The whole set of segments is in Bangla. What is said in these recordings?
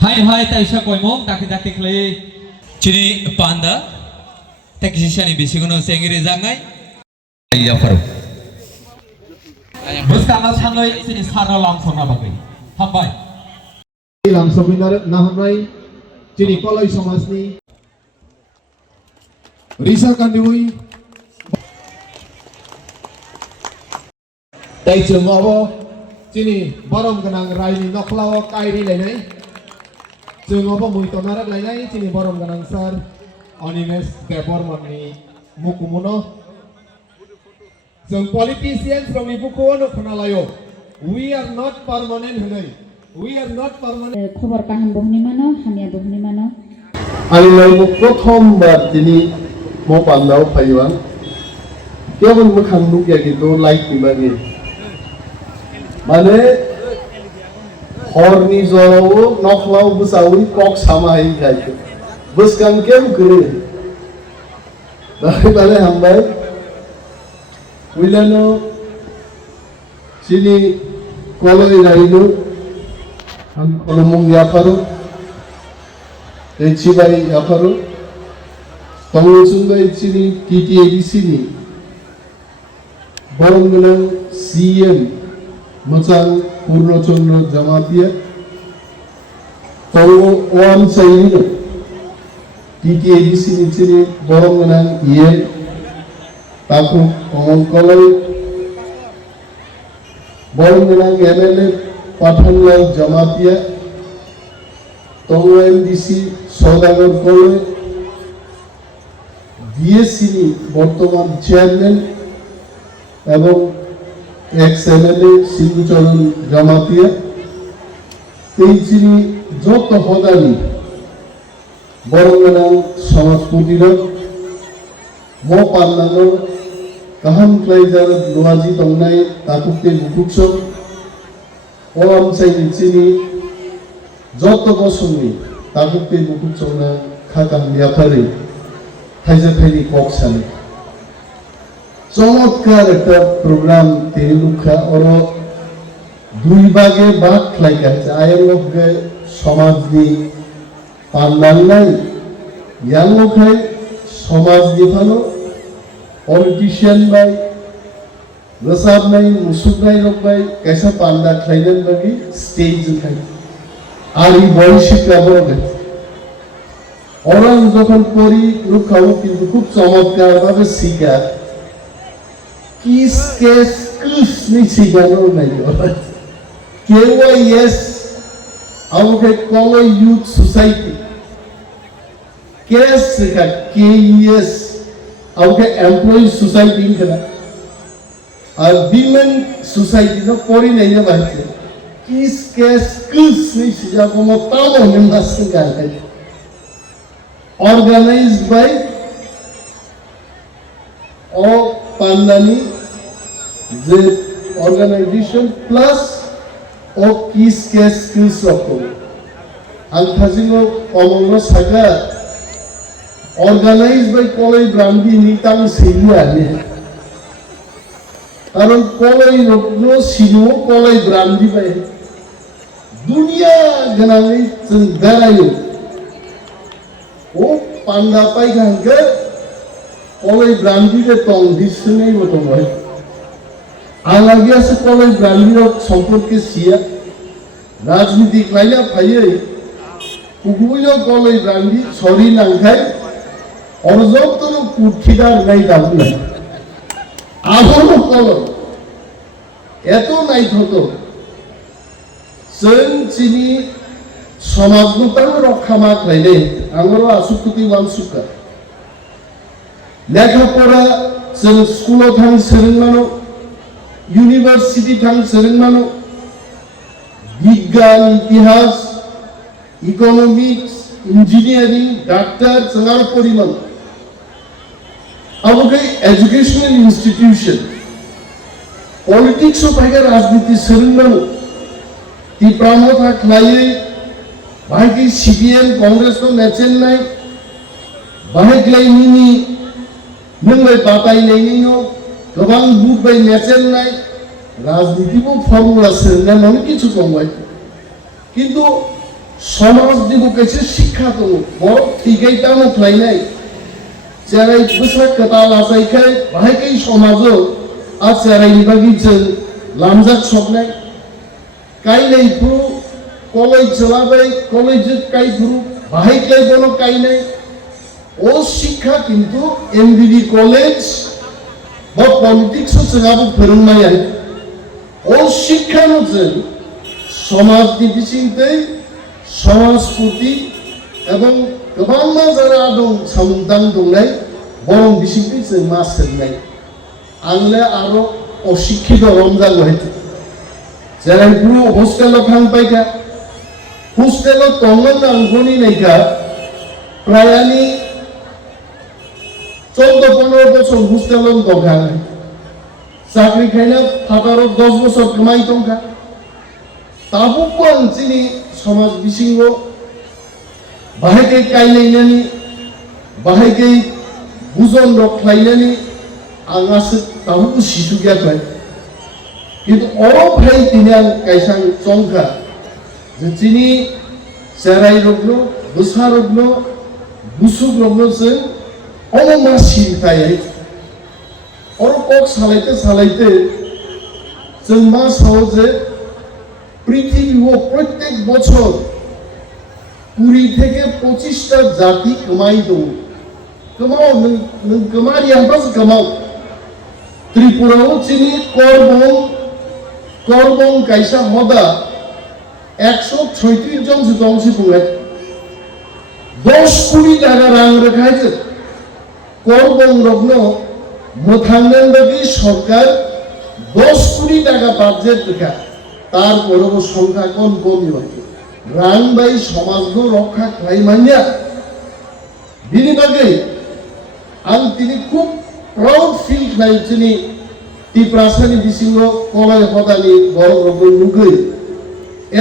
Hai taisa koimong taki kle cini panda tak sisani bisikono sengiri jangai ya faru buskana sangai cini sara lamsona bagai hambai lamsobinar nahamrai cini koloi samasni Risa Kandiwi Tay trường ngõ cini barom ganang raini noklao kairi lenai trường ngõ mui tonarak lenai cini barom ganang sar Onimes Debormani Mukumuno Jeng politicians from Ibukuono Kanalayo we are not permanent henai we are not permanent খবর কাহাম বহনি মানো হামিয়া বহনি মানো আমি লাইবো প্রথমবার তিনি মো পান্দাও ফাইবাং কেবল মোখাং নুকিয়া কিন্তু লাইক নিবাগে মানে হরনি জরাও নখলাও বুসাউই কক সামাই গাইতো বুসকাম কেম করে বারে হামবাই উইলানো চিনি কলই rhino অলমং ইয়াফারো Cibai Yafaru, Tongsungai Chini, TTABCini, Borongganang CM, Macang Purnochandra Jamatia, Tongo Oam Saino, TTABCini Chini, Borongganang Yen, Taku Omongkolai, Borongganang MLA, Pathanlal Jamatia, Tongo MDC, সৌদাগর কলে বিএসসি বর্তমান চেয়ারম্যান এবং এক্স এমএলএ সিন্ধুচরণ জামাতিয়া এই চিনি যত হদানি বরঙ্গনাং সমাজ প্রতিরোধ ম পান্নানো কাহাম ক্লাইজার লোহাজি তংনাই তাকুকে বুকুকসং ও আমসাই চিনি যত বসঙ্গি তাকুকে বুকুকসংনা খাকাম ইয়াফারে থাইজা থাইনি ককসানে চমৎকার একটা প্রোগ্রাম তিনি লুখা ওর দুই ভাগে ভাগ খাইকা আয়াঙ্গকে সমাজ দি পান্নাল নাই ইয়াঙ্গখাই সমাজ দিফানো পলিটিশিয়ান বাই রসাব নাই মুসুক নাই লোক বাই কেসা পান্ডা খাইলেন বাকি স্টেজ খাই আর এই বৈশিক ব্যবহার ওরা যখন করি লুকাও কিন্তু খুব চমৎকার ভাবে শিখা কিস কেস কিস নি শিখানো নাই KYS আমাকে কল ইউথ সোসাইটি কেস শিখা KES আমাকে এমপ্লয়ি সোসাইটি কেনা আর উইমেন সোসাইটি না পড়ি নাই না বাইতে কিস কেস কিস নি শিখা como tamo nem Shikha organized by all Pandani the organization plus all kiss case skills roko Althazino Omonglo Saga organized by Kolai Brandi Nitang Siluani কারণ Kolai Rokno Silu Kolai Brandi by Dunia Ganami Garayo ও পান্ডা পাই গাঙ্গে কলাই ব্রান্ডিতে টং দিছনেই মতো হয় আলাগি আছে কলাই ব্রান্ডির সম্পর্কে সিয়া রাজনীতি লাইলা ফাইয়ে কুকুইও কলাই ব্রান্ডি সরি নাংখাই অরজতন কুঠিদার নাই দাম নাই আহরো কলম এত নাই হতো সেন চিনি সমাজগতার রক্ষা মা খাইলে আমারও আসুকুতি ওয়ানসুকা লেখাপড়া স্কুল থাং সেরেংমানো ইউনিভার্সিটি থাং সেরেংমানো বিজ্ঞান ইতিহাস ইকোনমিক্স ইঞ্জিনিয়ারিং ডাক্তার সঙ্গার পরিমাণ আমাকে এডুকেশনাল ইনস্টিটিউশন পলিটিক্সও পাইকা রাজনীতি সেরেংমানো তি প্রামথা খাইয়ে बाकी CPM कांग्रेस को मैचेन नहीं बाहे क्लेमी नहीं मुंबई पाताई नहीं हो कबांग बूट बाई मैचेन नहीं राजनीति को फॉर्मूला से न मन की चुकाऊंगा किंतु সমাজ দিব কাছে শিক্ষা তো বড় ঠিকই তামো খাইনাই চেরাই বসা কথা লাসাইখাই বাহাইকাই সমাজও আর চেরাইনি বাগি जों লামজাক সকনাই কাইনাই পুরো কলেজ চলাবাই কলেজ কাই পুরো বাহাইকাই বনো কাইনাই ও শিক্ষা কিন্তু এমবিবি কলেজ বা পলিটিক্স जोंहाबो फोरोंनाय ও শিক্ষানো जों समाजनि बिथिंयै समाजपुति এবং गोबां जारा दं सामुदां दंनाय बरं बिथिंयै जों मा सोंनाय आंले आरो अशिक्षित रमजान हयतो जेरै पुरो हस्टेलाव थांबायगा हस्टेलाव दंमोन आंखौनि नायगा प्रायानि 14-15 বছর हस्टेलाव दंगा চাকরি খাইনা ফাটারও 10 বছর কামাই দंगा ताबुबो आं दिनै समाज बिथिङाव बाहायगै गायनायनानै बाहायगै बुजन रख्लायनानै आंहासो ताबुबो सिसु गैयाखै किन्तु अरफाय दिनै आं गायसां जंखा जे दिनै जेराय रग्न गोसा रग्न गुसुग रग्न जों अमा सिन्थायै अर कक सालायते जों मा सावो जे পৃথিবীও প্রত্যেক বছর 20 থেকে 25টা জাতি কমাই দৌ কমাও নং কমারি হাবাস কমাও ত্রিপুরাও চিনি করবং কাইসা হদা 136 জন সুতংসি পুঙ্গাই 10 কোটি টাকা রাং রাখাইছে করবং রগ্ন মথাঙ্গন বাকি সরকার 10 কোটি টাকা বাজেট রাখা তারপরেও সংখ্যা কোন কমই হয় রাংবাই সমাজকে রক্ষা খাইমানিয়া বিনি বাগে আং তিনি খুব প্রাউড ফিল খাইছিনি টিপ্রাসানি বিসিঙ্গ কলয় হদানি বড় রকম নুগৈ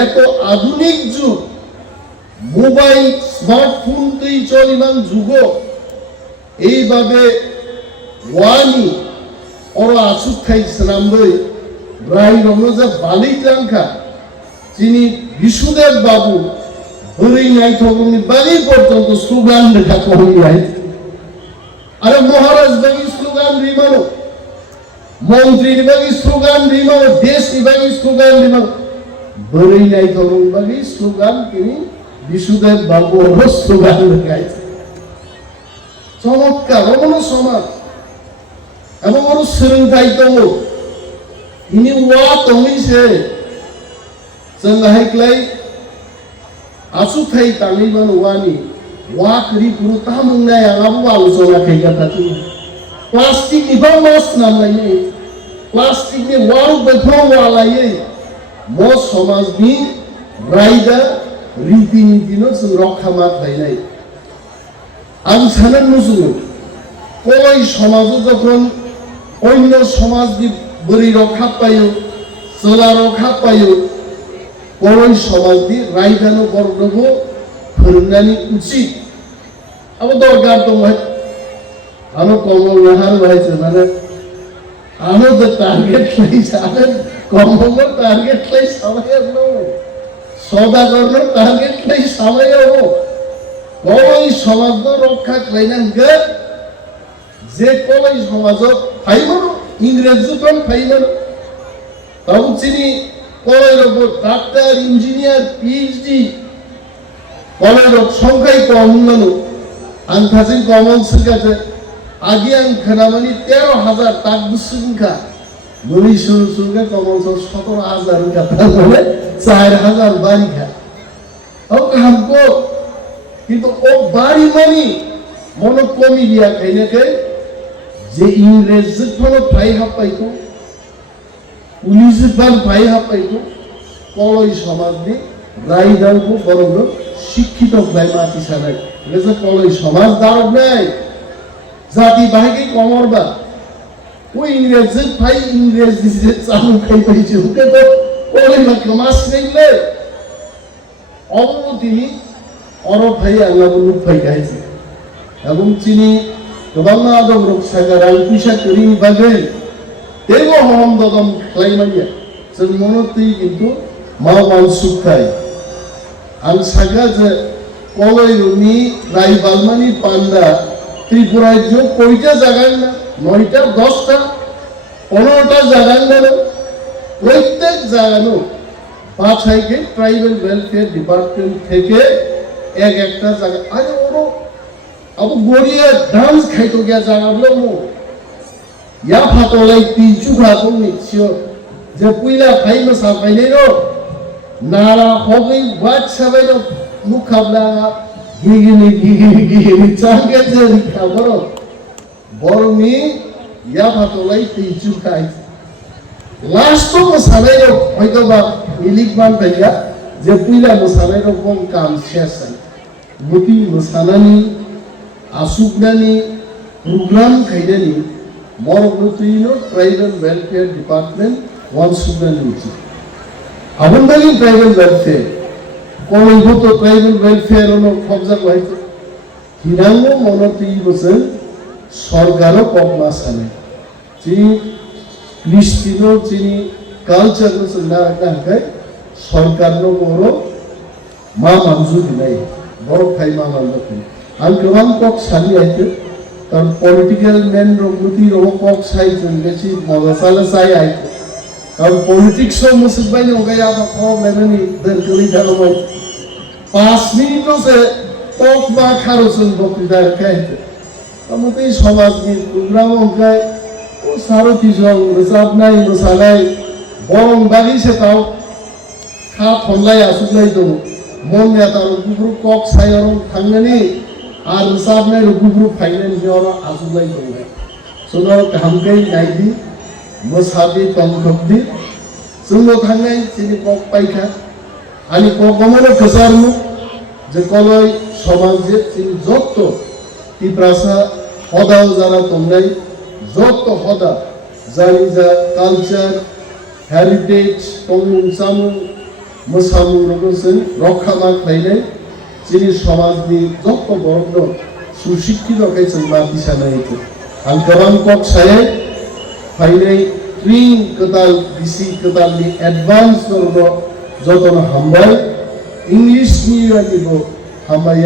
এত আধুনিক যুগ মোবাইল স্মার্টফোন তৈ চলিমান যুগ এইভাবে ওয়ানি অর আসুক খাইছিলামবৈ রাই রমজা বালি টাঙ্কা যিনি বিশুদেব বাবু হরি নাই ঠকনি বালি পর্যন্ত স্লোগান লেখা করি নাই আরে মহারাজ বাগি স্লোগান রিমানো মন্ত্রী বাগি স্লোগান রিমানো দেশ বাগি স্লোগান রিমানো হরি নাই ঠকনি বাগি স্লোগান তিনি বিশুদেব বাবু স্লোগান লেখাই চমৎকার অমন সমাজ এবং ওর সোलोंथाइ दङ ini wa tongi se sengahiklai asu thai tangi man wani wa kri puru tamung na yang abu alu sona kai kata tu plastik ni bang mas nam lai nei plastik ni waru bethong wala ye mo samaj ni raida riti niti no sung rokha mat lai nai ang sanan musu koi samajo jokhon onno samaj ni বরি রক্ষা পাইও চলা রক্ষা পাইও বড়ই সমাজনি রাইদানো বর্ণব फोरोंनानै उचित अब दरकार दं आनो कमल नहार भाइছে মানে आनो द टार्गेट লাই সারে কমল টার্গেট লাই সবাই আনো সদাগর টার্গেট লাই সবাই আনো বড়ই সমাজ রক্ষা খাইনাঙ্গে যে কলাই সমাজ ফাইবো ইংরেজি কোন ফাইবো তাও চিনি কলের উপর ডাক্তার ইঞ্জিনিয়ার পিএইচডি কলের সংখ্যাই কম নানো आं थाजिं कमल सुगाते आगे आं खोनामानि 13,000 ताक बुसुंखा मुनि सुरु सुगा कमल सो 17,000 का ताले 4,000 बारी खा अब हमको किंतु ओ बारी मानी मनो कमी दिया खाइने के जे इंग्रेज फलो फाइ हापाइको पुलिस बान फाइ हापाइको कलई समाजनि रायदारको बरंग शिक्षित भाइमाथि सानाय लेजा कलई समाज दारब नै जाति बाहागि कमरबा ओ इंग्रेज फाइ इंग्रेज दिसे चालु खाइ पाइছে ওকে তো কলই মাকে মাস নেইলে অবদিনি অর ভাই আল্লাহ লুক ফাই গাইছে এবং চিনি गोबां आदब रक्षागा रां फैसा करिनि बागै तेबो हम दगम खालायमानिया जों मनोतै किन्तु मावान सुखाय आं सागा जे कलयनि रायबालमानि पान्डा त्रिपुराय जो कयटा जागान ना 9টা 10টা 15টা জাগান না প্রত্যেক জায়গানো পাঠাইকে ট্রাইবাল ওয়েলফেয়ার ডিপার্টমেন্ট থেকে একটা জায়গা আরে ওরো আবু গড়িয়া ডান্স খাইতো গিয়া জাগাবলো মো ইয়া ফাতলাই তিচু ভাতো নিচ্ছিও যে পুইলা ফাই মসা ফাইলে রো নারা হবই বাদ সবাই রো মুখাবলা গিগিনি চাঙ্গে যে খাবরো বরমি ইয়া ফাতলাই তিচু খাই লাস্ট মোসানাই রো হয়তো বা ইলিকমান ভাইয়া যে পুইলা মোসানাই রো কম কাম শেষ হয় মুতি মোসানানি আসুকনানি প্রোগ্রাম খাইদানি মরগতুইনো ট্রাইবাল ওয়েলফেয়ার ডিপার্টমেন্ট ওয়ান সুগনানি উচিত আবন্দানি ট্রাইবাল ওয়েলফেয়ার কলইবো তো ট্রাইবাল ওয়েলফেয়ার হলো ফবজা হইছে হিরাঙ্গ মনতুই বসে সরকারও কম মাসানে চিনি কৃষ্টিনো চিনি কালচার বসে না রাখা সরকারনো বড় মা মানজু দিনাই বড় খাই মা মানজু आं गोबां कक सानि आइते कारण पलिटिकल मेन रंगुति रंग कक साइ जों बेसि मजासाला साइ आइते कारण पलिटिक्स मुसुबाय ने गया बा कम लेनि दरगलि दालबाय 5 मिनिट से कक बा खारो जों बक्तिदार खाइते अमते समाजनि प्रोग्राम ओंखाय ओ सारथि जों रोजाबनाय मोसानाय बरं बागि सेताव खा थनलाय आसुलाय दं मन यातार गुरु कक सायरं थांनानै আর সামনে রুগুরু ফাইনাল জর আসুলাই দে সোনো কামকে নাইদি মোসাবি তংখবদি সোনো থাংনাই চিনি কক পাইখা আনি ককমনো কসারমু যে কলই সমাজে চিনি যত তিপ্রাসা হদাও যারা তোমরাই যত হদা জানি যা কালচার হেরিটেজ তংমুং সামু মোসামু রগসেন রক্ষা মা খাইলে চিনি সমাজনি যত বড় সুশিক্ষিত কাছে মাতিসা নাইতে आं गोबां कक साय फाइनाय ट्रिं कदाल बिसि कदालनि एडभान्स दरनो जतन हामबाय इंग्लिश नि रानिबो हामबाय